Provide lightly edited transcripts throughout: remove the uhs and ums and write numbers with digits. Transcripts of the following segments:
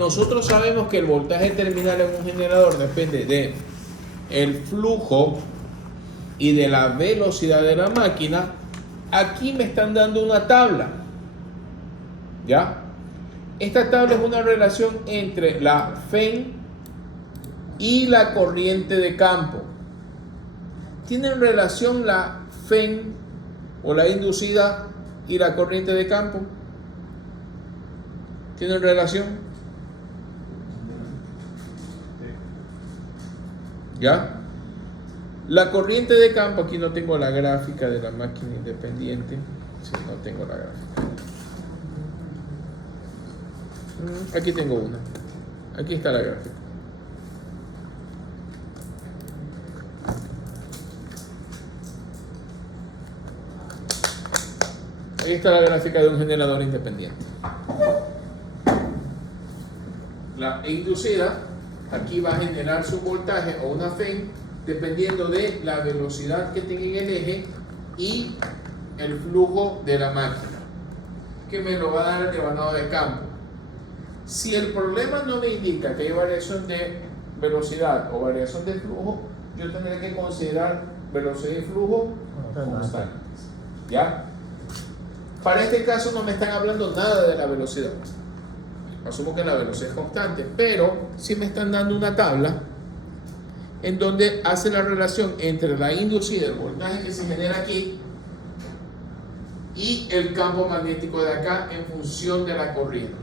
Nosotros sabemos que el voltaje terminal en un generador depende de el flujo y de la velocidad de la máquina. Aquí me están dando una tabla, ¿ya? Esta tabla es una relación entre la FEN y la corriente de campo. ¿Tienen relación la FEN o la inducida y la corriente de campo? ¿Tienen relación? ¿Ya? La corriente de campo, aquí no tengo la gráfica de la máquina independiente. Sí, no tengo la gráfica. Aquí tengo una. Aquí está la gráfica. Ahí está la gráfica de un generador independiente. La inducida aquí va a generar su voltaje o una FEN dependiendo de la velocidad que tenga en el eje y el flujo de la máquina, que me lo va a dar el devanado de campo. Si el problema no me indica que hay variación de velocidad o variación de flujo, yo tendré que considerar velocidad y flujo constantes. ¿Ya? Para este caso no me están hablando nada de la velocidad. Asumo que la velocidad es constante, pero sí me están dando una tabla en donde hace la relación entre la inducida, el voltaje que se genera aquí, y el campo magnético de acá en función de la corriente.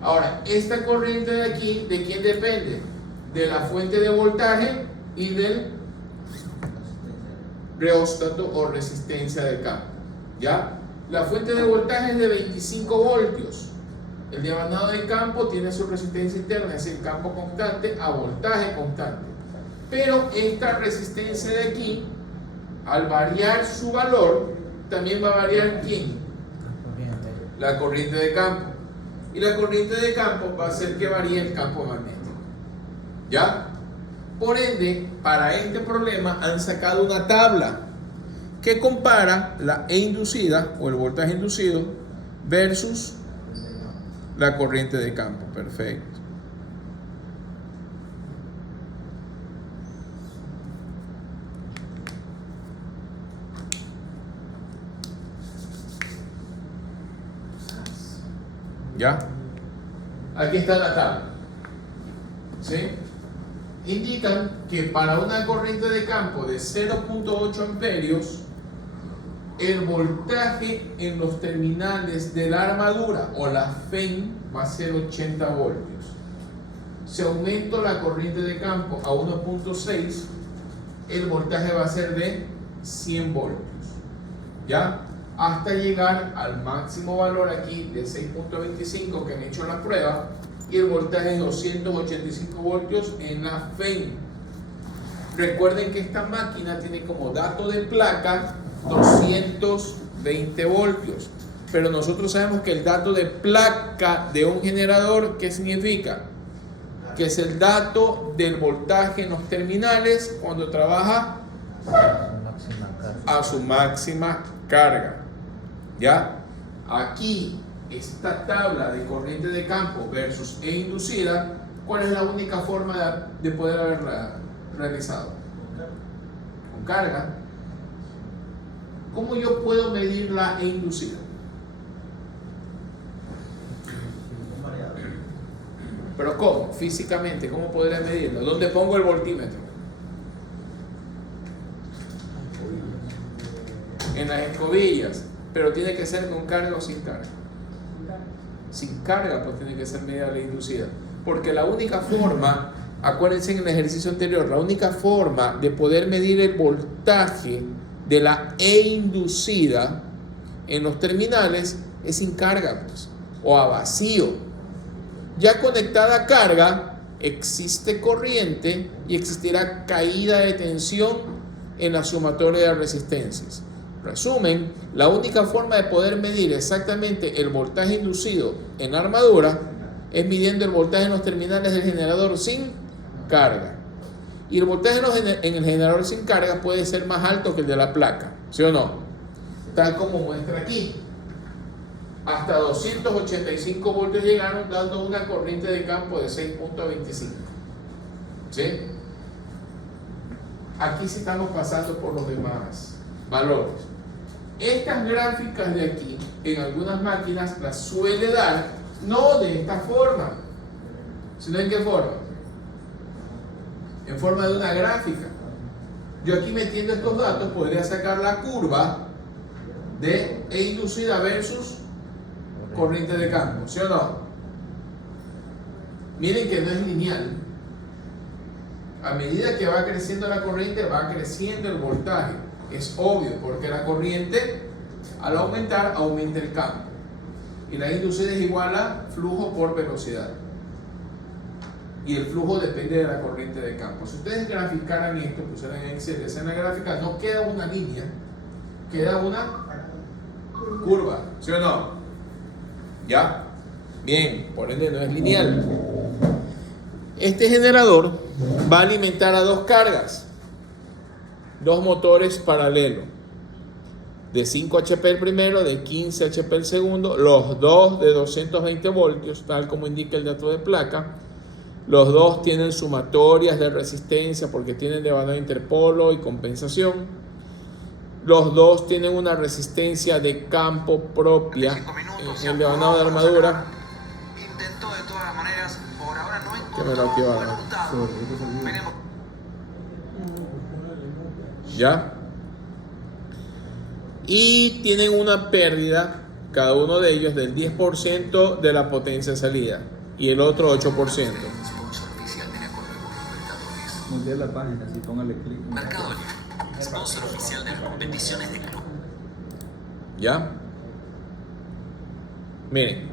Ahora, esta corriente de aquí, ¿de quién depende? De la fuente de voltaje y del reóstato o resistencia del campo. ¿Ya? La fuente de voltaje es de 25 voltios. El devanado de campo tiene su resistencia interna, es decir, campo constante a voltaje constante. Pero esta resistencia de aquí, al variar su valor, también va a variar ¿quién? La corriente de campo. Y la corriente de campo va a hacer que varíe el campo magnético. ¿Ya? Por ende, para este problema han sacado una tabla que compara la E inducida o el voltaje inducido versus la corriente de campo. Perfecto. ¿Ya? Aquí está la tabla. ¿Sí? Indican que para una corriente de campo de 0.8 amperios, el voltaje en los terminales de la armadura o la FEN va a ser 80 voltios. Si aumento la corriente de campo a 1.6, el voltaje va a ser de 100 voltios. ¿Ya? Hasta llegar al máximo valor aquí de 6.25 que han hecho la prueba, y el voltaje es 285 voltios en la FEN. Recuerden que esta máquina tiene como dato de placa 220 voltios, pero nosotros sabemos que el dato de placa de un generador, ¿qué significa? Que es el dato del voltaje en los terminales cuando trabaja a su máxima carga. ¿Ya? Aquí, esta tabla de corriente de campo versus E inducida, ¿cuál es la única forma de poder haberla realizado? Con carga. ¿Cómo yo puedo medir la E inducida? ¿Pero cómo? Físicamente, ¿cómo podría medirlo? ¿Dónde pongo el voltímetro? En las escobillas. Pero tiene que ser con carga o sin carga. Sin carga, pues tiene que ser medida la inducida. Porque la única forma, acuérdense en el ejercicio anterior, la única forma de poder medir el voltaje de la E inducida en los terminales es sin carga, pues, o a vacío. Ya conectada a carga, existe corriente y existirá caída de tensión en la sumatoria de resistencias. Resumen, la única forma de poder medir exactamente el voltaje inducido en la armadura es midiendo el voltaje en los terminales del generador sin carga. Y el voltaje en el generador sin carga puede ser más alto que el de la placa, ¿sí o no? Tal como muestra aquí. hasta 285 voltios llegaron, dando una corriente de campo de 6.25. ¿Sí? Aquí sí estamos pasando por los demás valores. Estas gráficas de aquí, en algunas máquinas las suele dar, no de esta forma, sino en qué forma, en forma de una gráfica. Yo aquí metiendo estos datos podría sacar la curva de E inducida versus corriente de campo, ¿sí o no? Miren que no es lineal. A medida que va creciendo la corriente, va creciendo el voltaje. Es obvio, porque la corriente, al aumentar, aumenta el campo. Y la inducida es igual a flujo por velocidad. Y el flujo depende de la corriente de campo. Si ustedes graficaran esto, pusieran en Excel, en la gráfica, no queda una línea, queda una curva, ¿sí o no? ¿Ya? Bien, por ende no es lineal. Este generador va a alimentar a dos cargas, dos motores paralelos, de 5 HP el primero, de 15 HP el segundo, los dos de 220 voltios, tal como indica el dato de placa. Los dos tienen sumatorias de resistencia porque tienen devanado interpolo y compensación. Los dos tienen una resistencia de campo propia en el devanado de armadura. Intentó de todas las maneras, por ahora no encontró Que me lo activaron. buen resultado. Veremos. ¿Ya? Y tienen una pérdida, cada uno de ellos, del 10% de la potencia salida y el otro 8%. Sponsor oficial de acuerdo con los Libertadores. Mundial la página, así póngale clic. Mercado Libre, sponsor oficial de las competiciones de club. ¿Ya? Miren,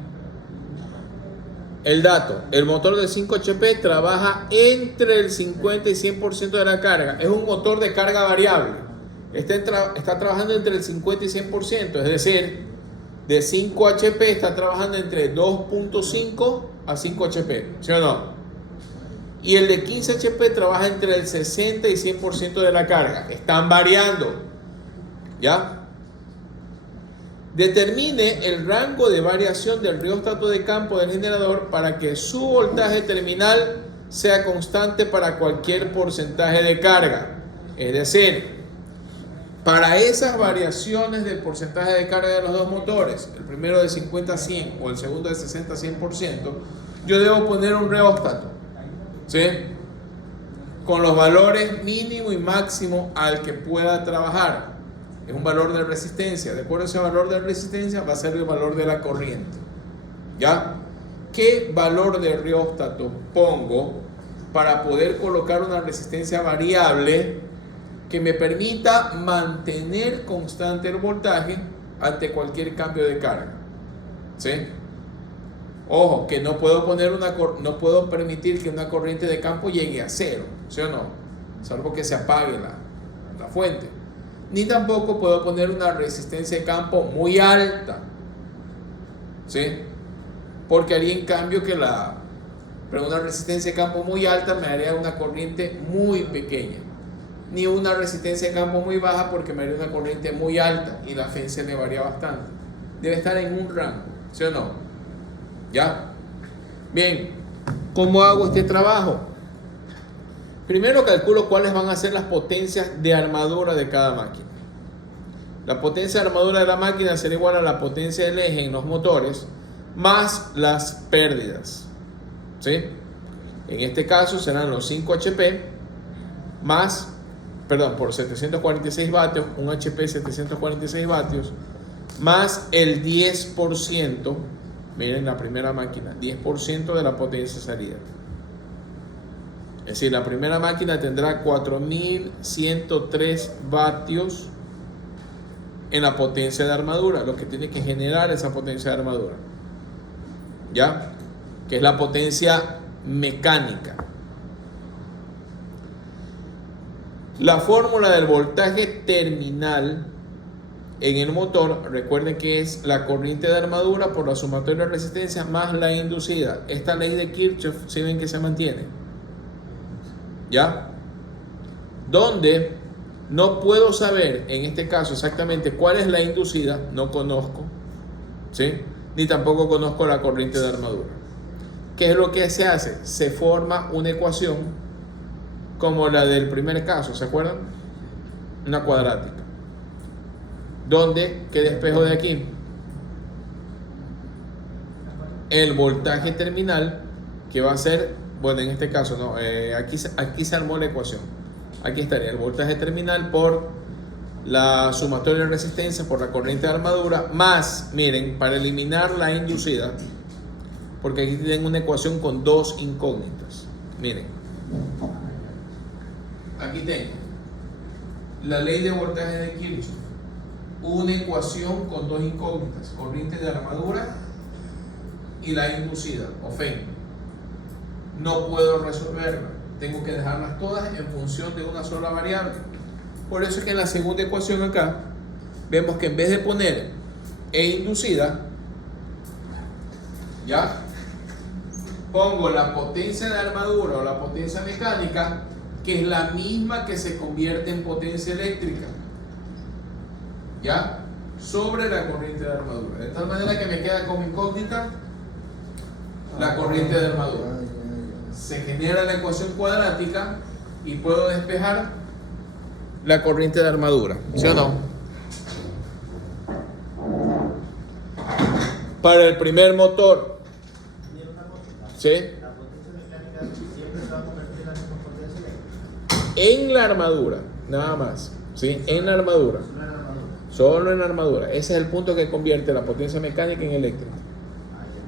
el dato, el motor de 5 HP trabaja entre el 50 y 100% de la carga. Es un motor de carga variable. Está trabajando entre el 50 y 100%, es decir, de 5 HP está trabajando entre 2.5 a 5 HP, ¿sí o no? Y el de 15 HP trabaja entre el 60 y 100% de la carga. Están variando, ¿ya? Determine el rango de variación del rióstato de campo del generador para que su voltaje terminal sea constante para cualquier porcentaje de carga. Es decir, para esas variaciones del porcentaje de carga de los dos motores, el primero de 50 a 100 o el segundo de 60 a 100%, yo debo poner un rióstato, ¿sí? Con los valores mínimo y máximo al que pueda trabajar. Es un valor de resistencia. De acuerdo a ese valor de resistencia va a ser el valor de la corriente. ¿Ya? ¿Qué valor de rióstato pongo para poder colocar una resistencia variable que me permita mantener constante el voltaje ante cualquier cambio de carga? ¿Sí? Ojo, que no puedo no puedo permitir que una corriente de campo llegue a cero, ¿sí o no? Salvo que se apague la fuente. Ni tampoco puedo poner una resistencia de campo muy alta, ¿sí? Porque haría en cambio pero una resistencia de campo muy alta me haría una corriente muy pequeña. Ni una resistencia de campo muy baja porque me haría una corriente muy alta y la FEN se le varía bastante. Debe estar en un rango, ¿sí o no? ¿Ya? Bien, ¿cómo hago este trabajo? Primero calculo cuáles van a ser las potencias de armadura de cada máquina. La potencia de armadura de la máquina será igual a la potencia del eje en los motores más las pérdidas, ¿sí? En este caso serán los 5 HP más, por 746 vatios, un HP 746 vatios, más el 10%, miren la primera máquina, 10% de la potencia salida. Es decir, la primera máquina tendrá 4103 vatios en la potencia de armadura, lo que tiene que generar esa potencia de armadura, ¿ya? Que es la potencia mecánica. La fórmula del voltaje terminal en el motor, recuerden que es la corriente de armadura por la sumatoria de resistencia más la inducida. Esta ley de Kirchhoff, ¿sí ven que se mantiene? ¿Ya? Donde no puedo saber en este caso exactamente cuál es la inducida, no conozco, ¿sí? ni tampoco conozco la corriente de armadura. ¿Qué es lo que se hace? Se forma una ecuación como la del primer caso, ¿se acuerdan? Una cuadrática. ¿Dónde? ¿Qué despejo de aquí? El voltaje terminal, que va a ser, bueno, en este caso, no, aquí se armó la ecuación. Aquí estaría el voltaje terminal por la sumatoria de resistencia por la corriente de armadura, más, miren, para eliminar la inducida, porque aquí tienen una ecuación con dos incógnitas. Miren, aquí tengo la ley de voltaje de Kirchhoff, una ecuación con dos incógnitas, corriente de armadura y la inducida, o FEM. No puedo resolverla, tengo que dejarlas todas en función de una sola variable. Por eso es que en la segunda ecuación acá vemos que en vez de poner E inducida, ya pongo la potencia de armadura o la potencia mecánica, que es la misma que se convierte en potencia eléctrica, ya, sobre la corriente de armadura. De tal manera que me queda como incógnita la corriente de armadura. Se genera la ecuación cuadrática y puedo despejar la corriente de armadura, ¿sí o no? Para el primer motor, ¿sí? En la armadura, nada más, ¿sí? En la armadura, solo en la armadura. Ese es el punto que convierte la potencia mecánica en eléctrica.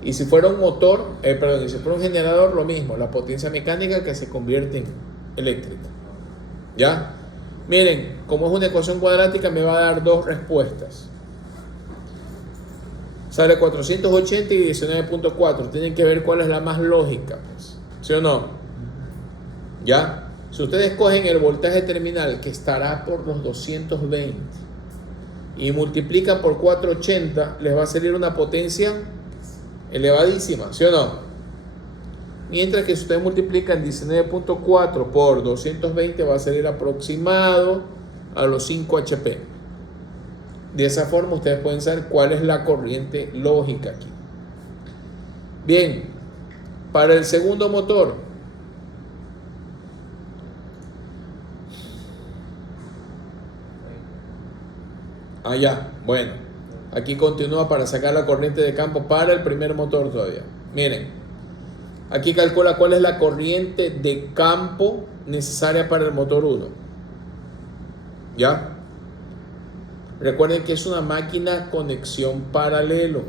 Y si fuera un motor, y si fuera un generador, lo mismo, la potencia mecánica que se convierte en eléctrica. ¿Ya? Miren, como es una ecuación cuadrática, me va a dar dos respuestas. Sale 480 y 19.4. Tienen que ver cuál es la más lógica, pues. ¿Sí o no? ¿Ya? Si ustedes cogen el voltaje terminal, que estará por los 220, y multiplican por 480, les va a salir una potencia elevadísima, ¿sí o no? Mientras que si ustedes multiplican 19.4 por 220, va a salir aproximado a los 5 HP. De esa forma ustedes pueden saber cuál es la corriente lógica aquí. Bien, para el segundo motor, bueno, aquí continúa para sacar la corriente de campo para el primer motor todavía. Miren, aquí calcula cuál es la corriente de campo necesaria para el motor 1. ¿Ya? Recuerden que es una máquina conexión paralelo.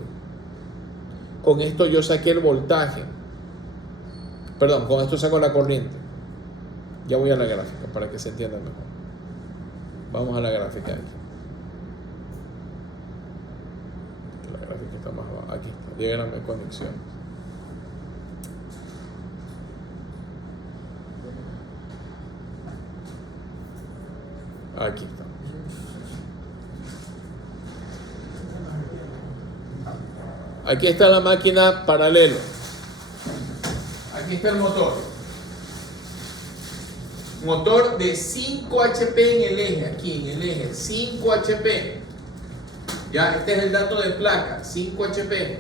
Con esto yo saqué el voltaje. Perdón, con esto saco la corriente. Ya voy a la gráfica para que se entienda mejor. Vamos a la gráfica aquí. La gráfica está más baja. Aquí está, diagrama de conexión. Aquí está. Aquí está la máquina paralelo. Aquí está el motor. Motor de 5 HP en el eje, aquí en el eje, 5 HP. Ya, este es el dato de placa, 5 HP.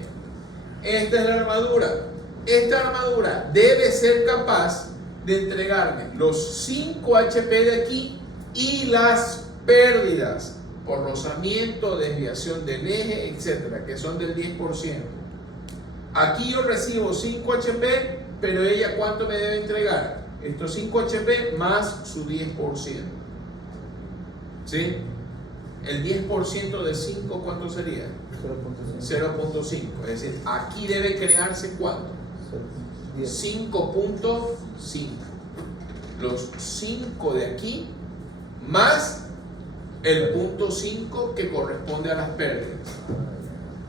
Esta es la armadura. Esta armadura debe ser capaz de entregarme los 5 HP de aquí y las pérdidas por rozamiento, desviación del eje, etcétera, que son del 10%. Aquí yo recibo 5 HP, pero ella ¿cuánto me debe entregar? Estos 5 HP más su 10%. ¿Sí? El 10% de 5, ¿cuánto sería? 0.5. Es decir, aquí debe crearse ¿cuánto? 5.5. Los 5 de aquí más el punto 5 que corresponde a las pérdidas.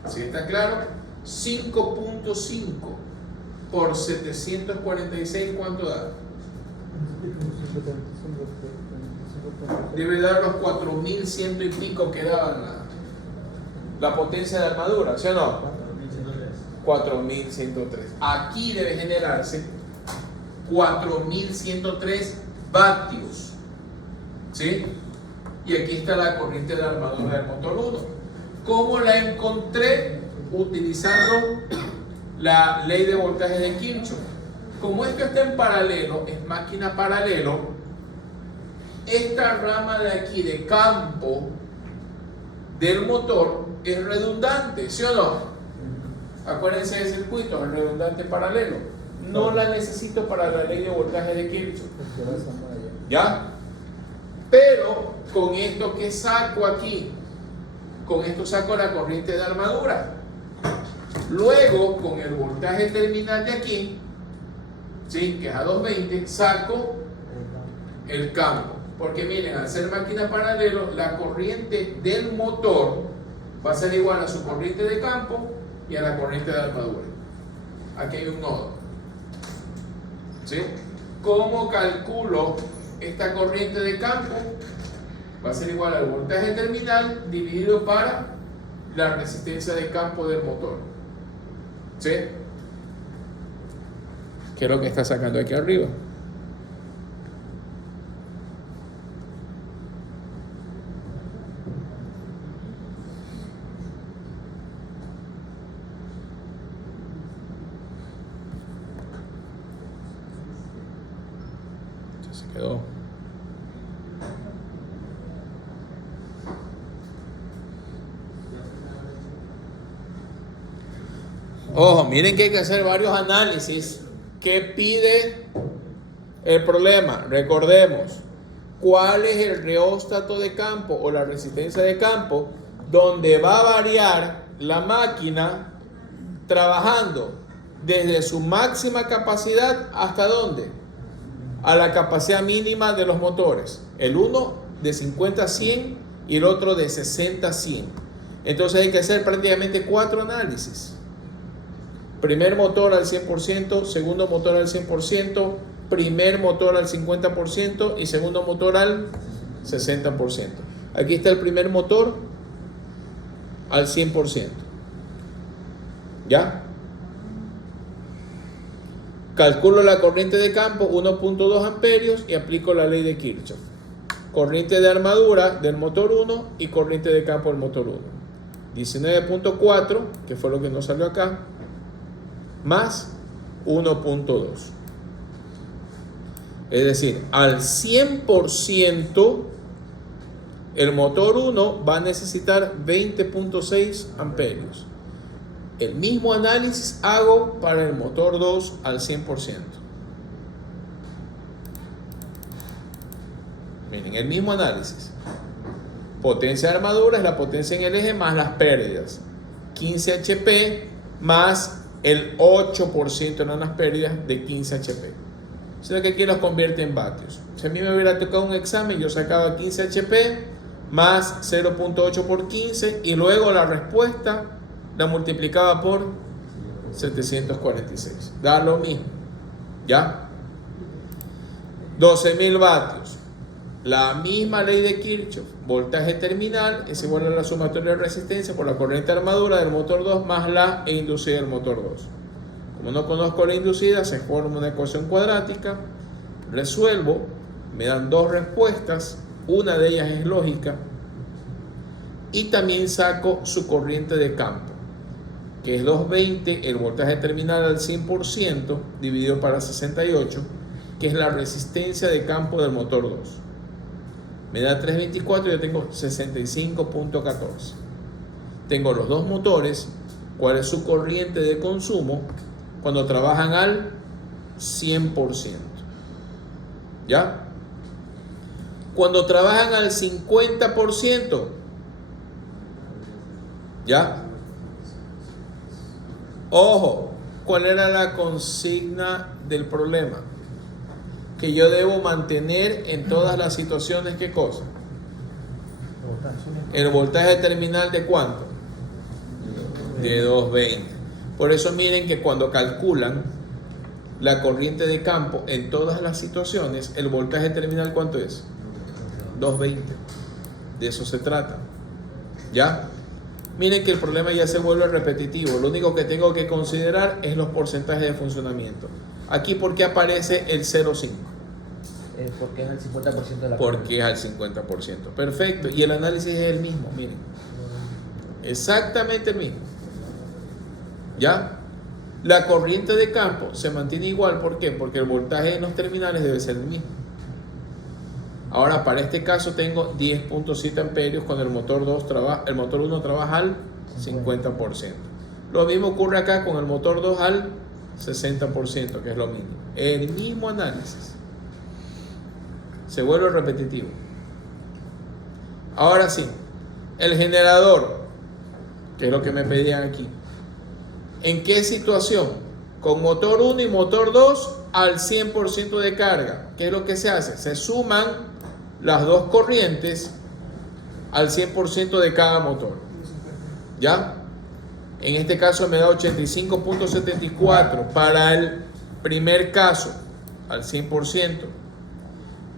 ¿Sí está claro? 5.5 por 746, ¿cuánto da? Debe dar los 4100 y pico que daban la potencia de armadura, ¿sí o no? 4103. Aquí debe generarse 4103 vatios. ¿Sí? Y aquí está la corriente de armadura del motor 1. ¿Cómo la encontré? utilizando la ley de voltaje de Kirchhoff. Como esto está en paralelo, es máquina paralelo, esta rama de aquí de campo del motor es redundante, ¿sí o no? Acuérdense del circuito, es redundante paralelo. No la necesito para la ley de voltaje de Kirchhoff. ¿Ya? Pero con esto que saco aquí, con esto saco la corriente de armadura. Luego, con el voltaje terminal de aquí, ¿sí?, que es a 220, saco el campo. Porque miren, al ser máquina paralelo, la corriente del motor va a ser igual a su corriente de campo y a la corriente de armadura. Aquí hay un nodo. ¿Sí? ¿Cómo calculo esta corriente de campo? Va a ser igual al voltaje terminal dividido para la resistencia de campo del motor. ¿Sí? ¿Qué es lo que está sacando aquí arriba? Ya se quedó. Ojo, miren que hay que hacer varios análisis. ¿Qué pide el problema? Recordemos, ¿cuál es el reóstato de campo o la resistencia de campo donde va a variar la máquina trabajando desde su máxima capacidad hasta dónde? A la capacidad mínima de los motores. El uno de 50 a 100 y el otro de 60 a 100. Entonces hay que hacer prácticamente 4 análisis. Primer motor al 100%, segundo motor al 100%, primer motor al 50% y segundo motor al 60%. Aquí está el primer motor al 100%. ¿Ya? Calculo la corriente de campo 1.2 amperios y aplico la ley de Kirchhoff. Corriente de armadura del motor 1 y corriente de campo del motor 1. 19.4, que fue lo que nos salió acá, más 1.2. Es decir, al 100% el motor 1 va a necesitar 20.6 amperios. El mismo análisis hago para el motor 2 al 100%. Miren, el mismo análisis. Potencia de armadura es la potencia en el eje más las pérdidas. 15 HP más el 8% en las pérdidas de 15 HP. Sino que aquí los convierte en vatios. Si a mí me hubiera tocado un examen, yo sacaba 15 HP más 0.8 por 15 y luego la respuesta la multiplicaba por 746. Da lo mismo. ¿Ya? 12.000 vatios. La misma ley de Kirchhoff. Voltaje terminal es igual a la sumatoria de resistencia por la corriente de armadura del motor 2 más la inducida del motor 2. Como no conozco la inducida, se forma una ecuación cuadrática. Resuelvo. Me dan dos respuestas. Una de ellas es lógica. Y también saco su corriente de campo, que es 220, el voltaje terminal al 100% dividido para 68, que es la resistencia de campo del motor 2. Me da 324 y yo tengo 65.14. Tengo los dos motores, cuál es su corriente de consumo cuando trabajan al 100%. ¿Ya? Cuando trabajan al 50%, ¿ya? Ojo, ¿cuál era la consigna del problema? Que yo debo mantener en todas las situaciones, ¿qué cosa? El voltaje terminal ¿de cuánto? De 220. Por eso miren que cuando calculan la corriente de campo en todas las situaciones, el voltaje terminal ¿cuánto es? 220. De eso se trata. ¿Ya? Miren que el problema ya se vuelve repetitivo. Lo único que tengo que considerar es los porcentajes de funcionamiento. Aquí, ¿por qué aparece el 0,5? Porque es el 50% de la Porque es al 50%. Perfecto. Y el análisis es el mismo, miren. Exactamente el mismo. ¿Ya? La corriente de campo se mantiene igual. ¿Por qué? Porque el voltaje en los terminales debe ser el mismo. Ahora, para este caso tengo 10.7 amperios cuando el motor 1 trabaja al 50%. Lo mismo ocurre acá con el motor 2 al 60%, que es lo mismo. El mismo análisis. Se vuelve repetitivo. Ahora sí, el generador, que es lo que me pedían aquí. ¿En qué situación? Con motor 1 y motor 2 al 100% de carga. ¿Qué es lo que se hace? Se suman las dos corrientes al 100% de cada motor. ¿Ya? En este caso me da 85.74 para el primer caso, al 100%.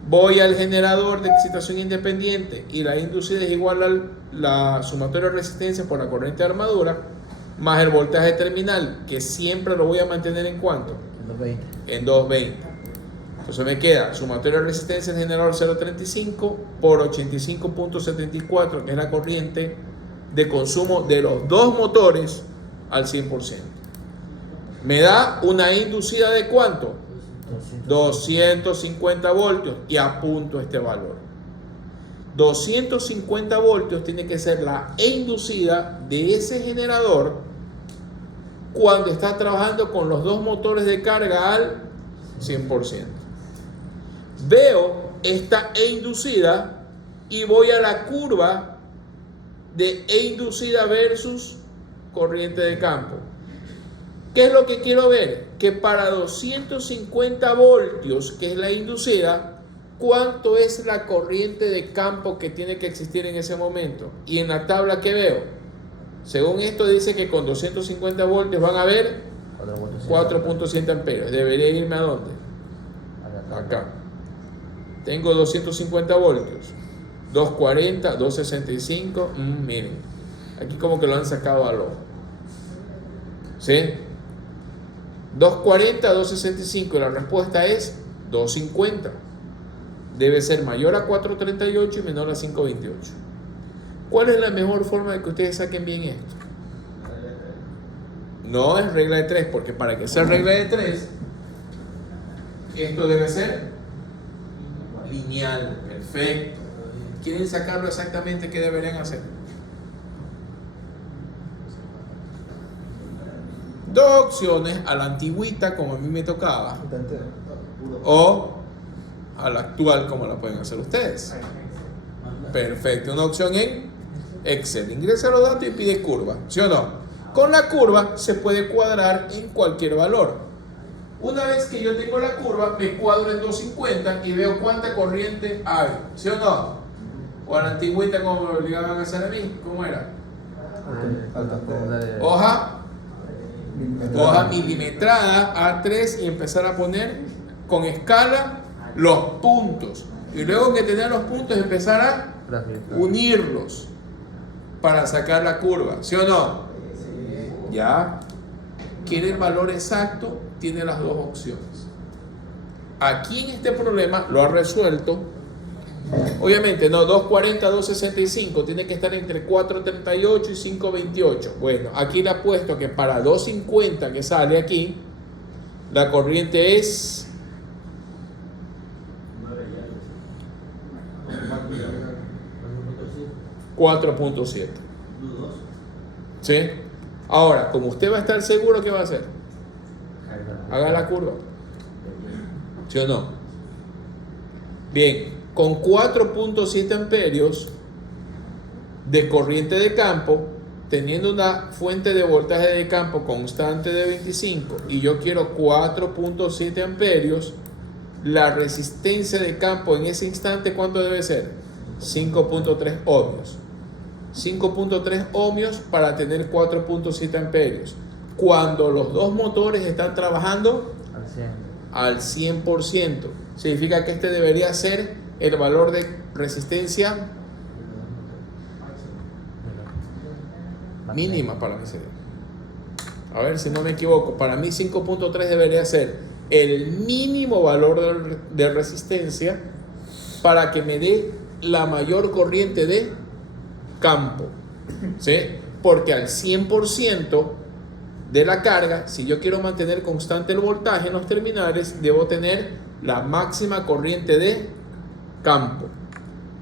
Voy al generador de excitación independiente y la inducida es igual a la sumatoria de resistencia por la corriente de armadura más el voltaje terminal, que siempre lo voy a mantener en ¿cuánto? En 220. Entonces me queda sumatoria de resistencia del generador 0.35 por 85.74, que es la corriente de consumo de los dos motores al 100%. Me da una inducida de ¿cuánto? 250 voltios, y apunto este valor. 250 voltios tiene que ser la inducida de ese generador cuando está trabajando con los dos motores de carga al 100%. Veo esta E inducida y voy a la curva de E inducida versus corriente de campo. ¿Qué es lo que quiero ver? Que para 250 voltios, que es la inducida, ¿cuánto es la corriente de campo que tiene que existir en ese momento? Y en la tabla que veo, según esto dice que con 250 voltios van a haber 4.7 amperios. Debería irme ¿a dónde? Acá. Tengo 250 voltios. 240, 265. Miren, aquí como que lo han sacado al ojo. ¿Sí? 240, 265. La respuesta es 250. Debe ser mayor a 438 y menor a 528. ¿Cuál es la mejor forma de que ustedes saquen bien esto? No es regla de 3, porque para que sea regla de 3, esto debe ser lineal, perfecto. ¿Quieren sacarlo exactamente? ¿Qué deberían hacer? Dos opciones: a la antigüita, como a mí me tocaba, o a la actual, como la pueden hacer ustedes. Perfecto. Una opción en Excel. Ingresa los datos y pide curva, ¿sí o no? Con la curva se puede cuadrar en cualquier valor. Una vez que yo tengo la curva, me cuadro en 250 y veo cuánta corriente hay, ¿sí o no? O a la antigüita, como me obligaban a hacer a mí, ¿cómo era? Hoja milimetrada A3 y empezar a poner con escala los puntos. Y luego que tener los puntos, empezar a unirlos para sacar la curva, ¿sí o no? Ya. ¿Quiere el valor exacto? Tiene las dos opciones. Aquí en este problema lo ha resuelto. Obviamente, no, 240, 265, tiene que estar entre 438 y 528. Bueno, aquí le ha puesto que para 250 que sale aquí, la corriente es 4.7. ¿Sí? Ahora, como usted va a estar seguro, ¿qué va a hacer? Haga la curva. ¿Sí o no? Bien, con 4.7 amperios de corriente de campo, teniendo una fuente de voltaje de campo constante de 25 y yo quiero 4.7 amperios, la resistencia de campo en ese instante, ¿cuánto debe ser? 5.3 ohmios. 5.3 ohmios para tener 4.7 amperios. Cuando los dos motores están trabajando al 100%, significa que este debería ser el valor de resistencia mínima para mí. A ver si no me equivoco. Para mí 5.3 debería ser el mínimo valor de resistencia para que me dé la mayor corriente de campo, ¿sí? Porque al 100% de la carga, si yo quiero mantener constante el voltaje en los terminales, debo tener la máxima corriente de campo.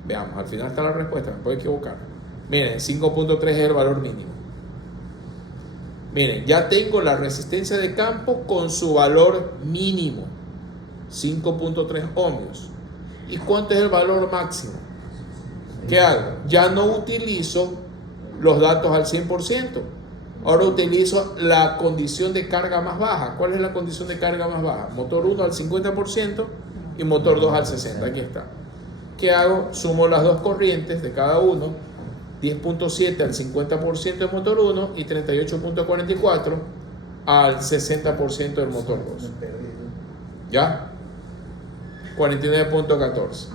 Veamos, al final está la respuesta, me puedo equivocar. Miren, 5.3 es el valor mínimo. Miren, ya tengo la resistencia de campo con su valor mínimo, 5.3 ohmios. ¿Y cuánto es el valor máximo? ¿Qué hago? Ya no utilizo los datos al 100%. Ahora utilizo la condición de carga más baja. ¿Cuál es la condición de carga más baja? Motor 1 al 50% y motor 2 al 60%. Aquí está. ¿Qué hago? Sumo las dos corrientes de cada uno. 10.7 al 50% del motor 1 y 38.44 al 60% del motor 2. ¿Ya? 49.14.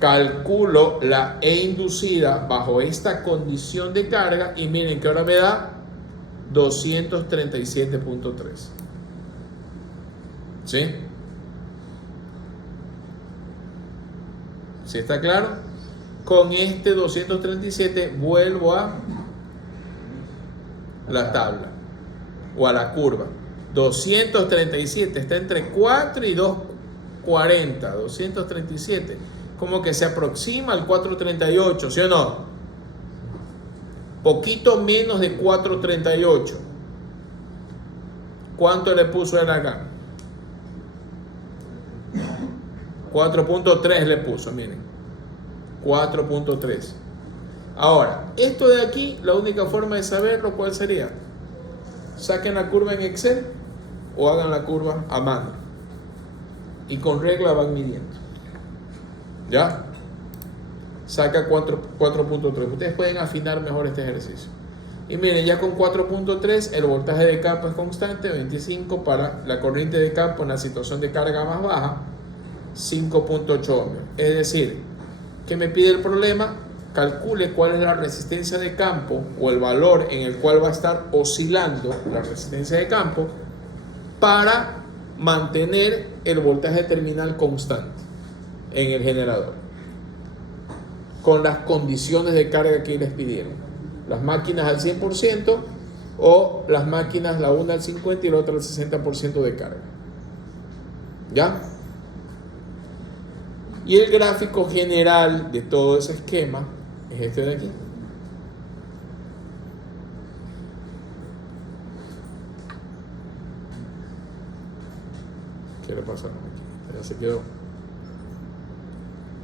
Calculo la E inducida bajo esta condición de carga y miren que ahora me da 237.3. ¿Sí? ¿Sí está claro? Con este 237 vuelvo a la tabla o a la curva. 237 está entre 4 y 2.40. 237 como que se aproxima al 4.38, ¿sí o no? Poquito menos de 4.38. ¿Cuánto le puso él acá? 4.3 le puso, miren. 4.3. Ahora, esto de aquí, la única forma de saberlo, ¿cuál sería? Saquen la curva en Excel o hagan la curva a mano. Y con regla van midiendo. ¿Ya? Saca 4.3. Ustedes pueden afinar mejor este ejercicio. Y miren, ya con 4.3 el voltaje de campo es constante, 25 para la corriente de campo en la situación de carga más baja, 5.8 ohmios. Es decir, que me pide el problema, calcule cuál es la resistencia de campo o el valor en el cual va a estar oscilando la resistencia de campo para mantener el voltaje terminal constante en el generador con las condiciones de carga que les pidieron, las máquinas al 100% o las máquinas la una al 50 y la otra al 60% de carga. ¿Ya? Y el gráfico general de todo ese esquema es este de aquí. ¿Qué le pasa aquí? Ya se quedó.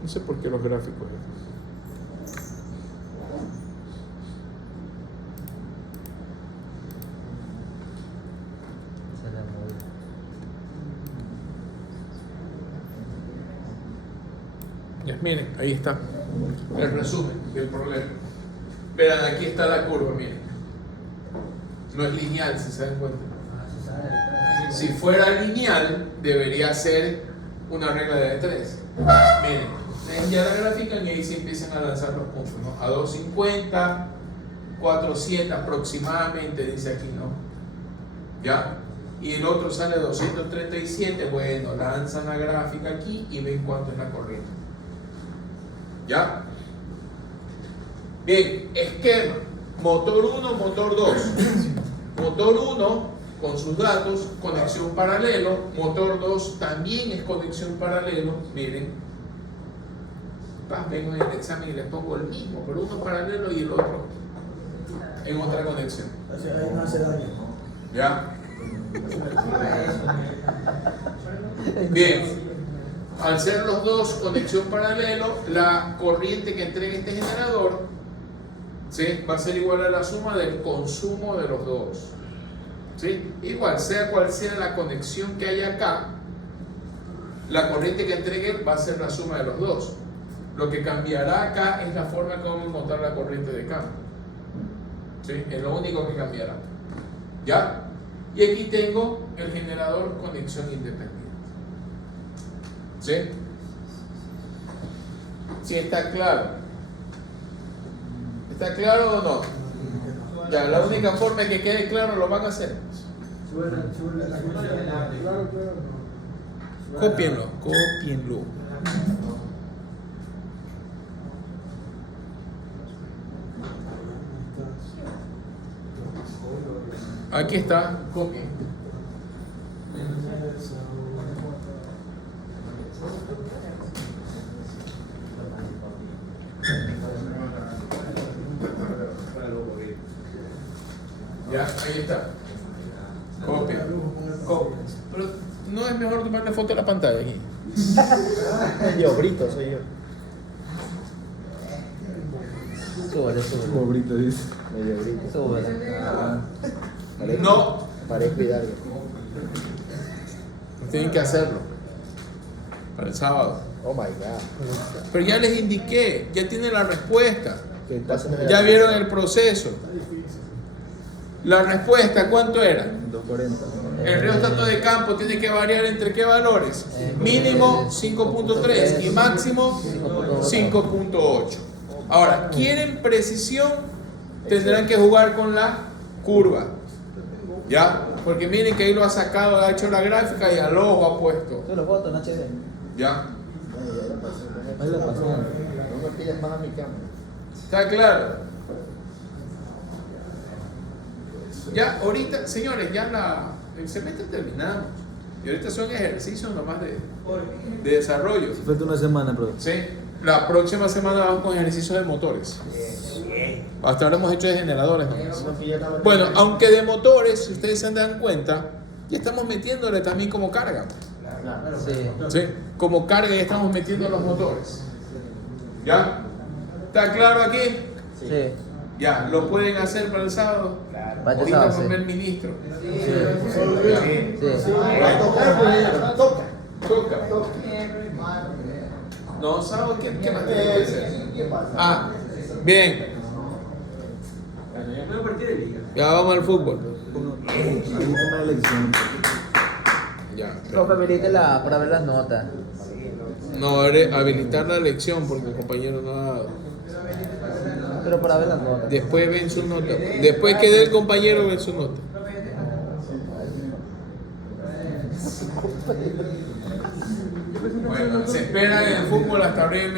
No sé por qué los gráficos. Ya, miren, ahí está el resumen del problema. Verán, aquí está la curva, miren. No es lineal, si se dan cuenta. Si fuera lineal, debería ser una regla de 3. Miren. Ya la grafican y ahí se empiezan a lanzar los puntos, ¿no? A 250, 400 aproximadamente, dice aquí, ¿no? ¿Ya? Y el otro sale a 237, bueno, lanzan la gráfica aquí y ven cuánto es la corriente. ¿Ya? Bien, esquema, motor 1, motor 2. Motor 1 con sus datos, conexión paralelo, motor 2 también es conexión paralelo, miren. Vengo en el examen y les pongo el mismo, pero uno paralelo y el otro en otra conexión. Ahí no hace daño. ¿Ya? Bien, al ser los dos conexión paralelo, la corriente que entrega este generador, ¿sí?, va a ser igual a la suma del consumo de los dos. ¿Sí? Igual, sea cual sea la conexión que hay acá, la corriente que entregue va a ser la suma de los dos. Lo que cambiará acá es la forma que vamos a encontrar la corriente de campo. ¿Sí? Es lo único que cambiará. ¿Ya? Y aquí tengo el generador conexión independiente. ¿Sí? ¿Sí está claro? ¿Está claro o no? Ya, la única forma de que quede claro lo van a hacer. Cópienlo, cópienlo. Aquí está, copia. Ya, ahí está. Copia. Copia. Pero no es mejor tomarle foto a la pantalla aquí. Yo, Brito, soy yo. Súbele, súbele. Pobrito dice. Medio Brito. Súbele. No. Parezco Hidalgo. Tienen que hacerlo. Para el sábado. Oh my god. Pero ya les indiqué, ya tienen la respuesta. Que pasen en Ya vieron el proceso. La respuesta, ¿cuánto era? 240. El rheostato de campo tiene que variar entre qué valores? Mínimo 5.3 y máximo 5.8. Ahora, ¿quieren precisión? Tendrán que jugar con la curva. ¿Ya? Porque miren que ahí lo ha sacado, ha hecho la gráfica y al ojo ha puesto. Yo lo foto en HD. ¿Ya? Ahí la pasé. No me pidas más a mi cámara. ¿Está claro? Ya, ahorita, señores, ya el semestre terminamos. Y ahorita son ejercicios nomás de desarrollo. Falta una semana, pero. ¿Sí? La próxima semana vamos con ejercicios de motores. Hasta ahora hemos hecho de generadores nomás. Bueno, aunque de motores, si ustedes se dan cuenta, ya estamos metiéndole también como carga. Sí. ¿Sí? Como carga ya estamos metiendo los motores. ¿Ya? ¿Está claro aquí? Sí. Ya, ¿lo pueden hacer para el sábado? Para el Ahorita sábado, con sí. el ministro. Sí. Sí. Toca. No, sábado, ¿qué más tiene que hacer? Ah, bien. Ya vamos al fútbol. Una elección. Ya. Profe, habilite para ver las notas. No, habilitar la lección porque el compañero no ha dado. Pero para ver las notas. Después ven su nota. Después que dé el compañero, ven su nota. Bueno, se espera en el fútbol hasta abrir